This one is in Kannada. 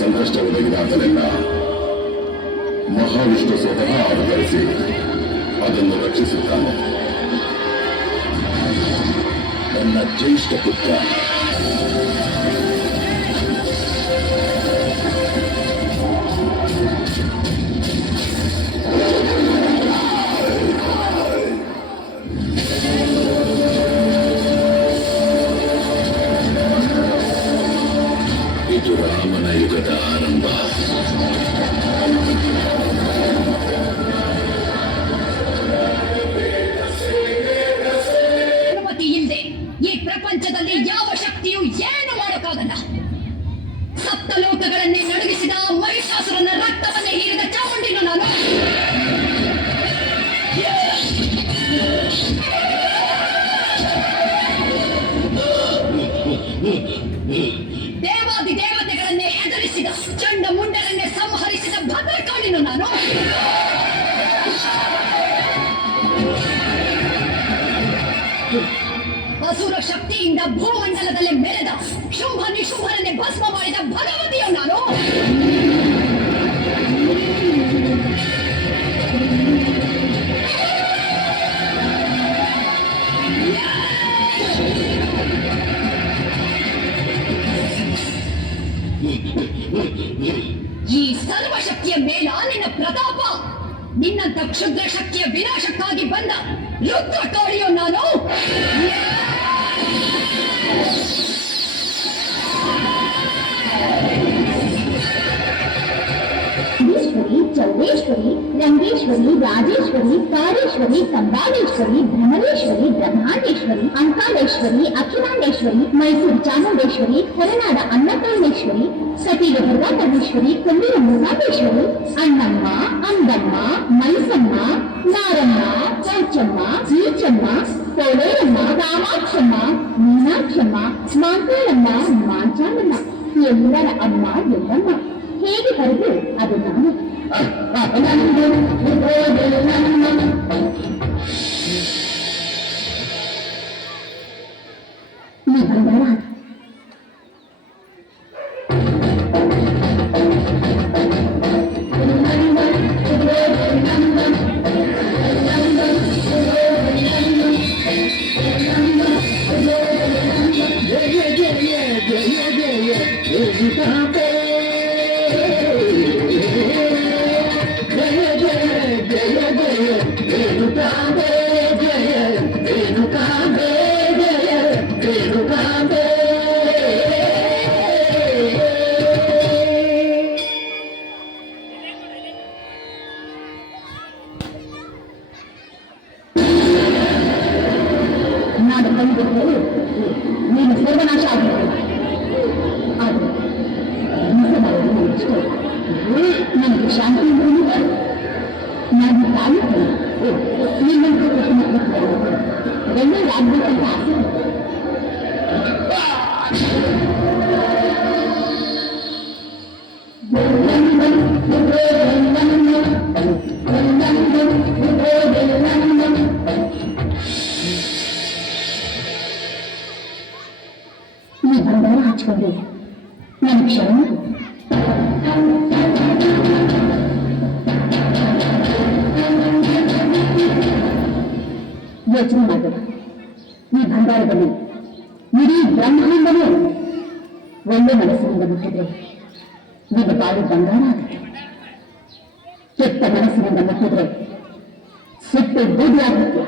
ಸಂಕಷ್ಟ ಒದಗಿದಾಗಲೆಲ್ಲ ಮಹಾವಿಷ್ಣು ಸ್ವತಃ ಅವತರಿಸಿ ಅದನ್ನು ರಕ್ಷಿಸುತ್ತಾನೆ. ನನ್ನ ಜ್ಯೇಷ್ಠ ಪುತ್ರ ಇದು ರಾಮನ ಯುಗದ ಆರಂಭ. ಇಲ್ಲದೆ ಈ ಪ್ರಪಂಚದಲ್ಲಿ ಯಾವ ಶಕ್ತಿಯೂ ಏನು ಮಾಡೋಕ್ಕಾಗಲ್ಲ. ಸಪ್ತ ಲೋಕಗಳನ್ನೇ ನಡುಗಿಸಿದ ಮಹಿಷಾಸುರನ ರಕ್ತವನ್ನೇ ಹೀರಿದ ಚಾಮುಂಡಿನು ನಾನು. ದೇವಾದಿ ದೇವತೆಗಳನ್ನೇ ಎದುರಿಸಿದ ಚಂಡ ಮುಂಡರನ್ನೇ ಸಂಹರಿಸಿದ ಭದ್ರಕಾಳಿನು ನಾನು. ಅಸುರ ಶಕ್ತಿಯಿಂದ ಭೂಮಂಡಲದಲ್ಲಿ ಮೆರೆದ ಶುಂಭ ನಿಶುಂಭರನ್ನೇ ಭಸ್ಮ ಮಾಡಿದ ಭಗವತಿಯು ನಾನು. ಈ ಸರ್ವಶಕ್ತಿಯ ಮೇಲ ನಿನ್ನ ಪ್ರತಾಪ, ನಿನ್ನಂತ ಕ್ಷುದ್ರ ಶಕ್ತಿಯ ವಿನಾಶಕ್ಕಾಗಿ ಬಂದ ರುದ್ರಕಾಳಿಯು ನಾನು. ಚೌಡೇಶ್ವರಿ, ರಂಗೇಶ್ವರಿ, ರಾಜೇಶ್ವರಿ, ಕಾರೇಶ್ವರಿ, ಕಂಬಾಲೇಶ್ವರಿ, ಭ್ರಮರೇಶ್ವರಿ, ಬ್ರಹ್ಮಾಂಡೇಶ್ವರಿ, ಅಂಕಾಲೇಶ್ವರಿ, ಅಖಿಲಾಂಡೇಶ್ವರಿ, ಮೈಸೂರು ಚಾಮುಂಡೇಶ್ವರಿ, ಹೊರನಾಡ ಅನ್ನಪೂರ್ಣೇಶ್ವರಿ, ಸತಿಗೆ ದುರ್ಗಾಪರಮೇಶ್ವರಿ, ಕೊಂದಿರ ಮೂಲಾಂಡೇಶ್ವರಿ, ಅಣ್ಣಮ್ಮ, ಅಂದಮ್ಮ, ಮೈಸಮ್ಮ, ನಾರಮ್ಮ, ಚೌಚಮ್ಮ, ಈಚಮ್ಮ, ಕೋಳೇರಮ್ಮ, ರಾಮಾಕ್ಷಮ್ಮ, ಮೀನಾಕ್ಷಮ್ಮ, ಮಾಂಕಾಳಮ್ಮ, ಮಾಂಚಾಲಮ್ಮ, ಎಲ್ಲರ ಅಮ್ಮ ಎಲ್ಲಮ್ಮ. ಹೇಗೆ ಕರೆದು ಅದು ನಾನು. ನೀನು ಸರ್ವನಾಶ ಆಗಬೇಕು. ಆದರೆ ನನಗೆ ಶಾಂತಿ ನಾನು ತಾಲೂಕು ನಿನ್ನಂತ ಒಳ್ಳೆಯದಾಗಬೇಕಂತ ಆಸೆ. ನೀ ಬಂಗಾರ ಹಚ್ಕೊಂಡೆ ನನ್ನ ಕ್ಷಣ. ಯೋಚನೆ ಮಾಡೋಣ. ಈ ಭಂಡಾರದಲ್ಲಿ ಇಡೀ ಬ್ರಹ್ಮಾಂಡವೇ ಒಳ್ಳೆ ಮನಸ್ಸಿನಿಂದ ಮುಟ್ಟಿದ್ರೆ ನಿನ್ನ ಬಾಳು ಬಂಗಾರ ಆಗುತ್ತೆ. ಕೆಟ್ಟ ಮನಸ್ಸಿನಿಂದ ಮುಟ್ಟಿದ್ರೆ ಸಿಟ್ಟು ಬೂದಿ ಆಗುತ್ತೆ.